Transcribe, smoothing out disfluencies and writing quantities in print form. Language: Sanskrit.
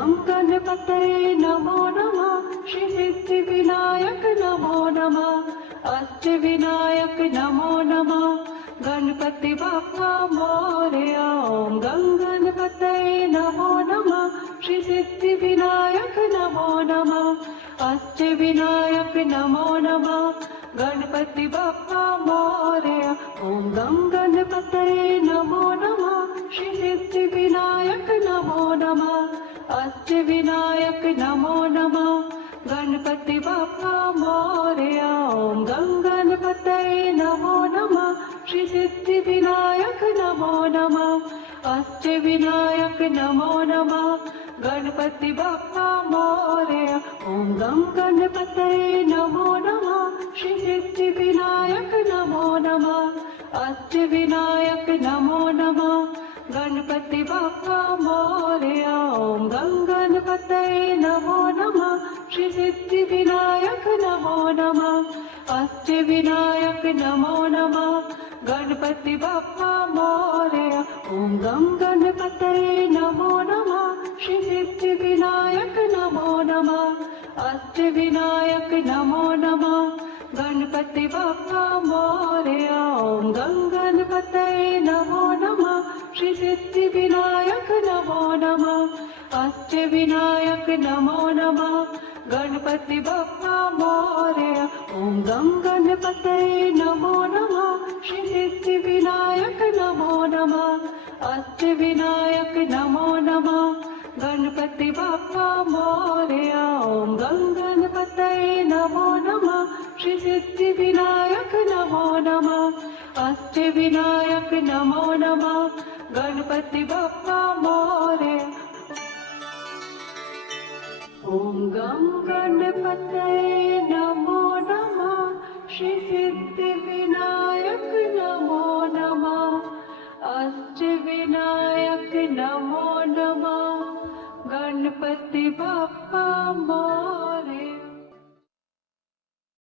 गं गणपतये नमो नमः श्री सिद्धिविनायक नमो नमः अष्टविनायक नमो नमः गणपति बप्पा मोरया ॐ गं गणपतये नमो नमः श्री सिद्धिविनायक नमो नमः अष्टविनायक नमो नमः गणपति बप्पा मोरया ॐ गं गणपतये नमो नमः श्री सिद्धिविनायक नमो नमः अष्टविनायक नमो नमः गणपति बप्पा मोरया ॐ गं गणपतये नमो नमः श्री सिद्धिविनायक नमो नमः अष्टविनायक नमो नमः गणपति बप्पा मोरया ॐ गं गणपतये नमो नमः श्री सिद्धिविनायक नमो नमः अष्टविनायक नमो नमः गणपति बप्पा मोरया ॐ गं गणपतये नमो नमः श्री सिद्धिविनायक नमो नमः अष्टविनायक नमो नमः गणपति बप्पा मोरया ॐ गं गणपतये नमो नमः श्री सिद्धिविनायक नमो नमः अष्टविनायक नमो नमः गणपति बप्पा मोरया ॐ गं गणपतये नमो नमः श्री सिद्धिविनायक नमो नमः अष्टविनायक नमो नमः गणपति बप्पा मोरया ॐ गं गणपतये नमो नमः श्री सिद्धिविनायक नमो नमः अष्टविनायक नमो नमः गणपति बप्पा मोरया ॐ गं गणपतये नमो नमः श्री सिद्धिविनायक नमो नमः अष्टविनायक नमो नमः गणपति बप्पा मोरया ॐ गं गणपतये नमो नमः श्री सिद्धिविनायक नमो नमः अष्टविनायक नमो नमः गणपति बप्पा मोरया।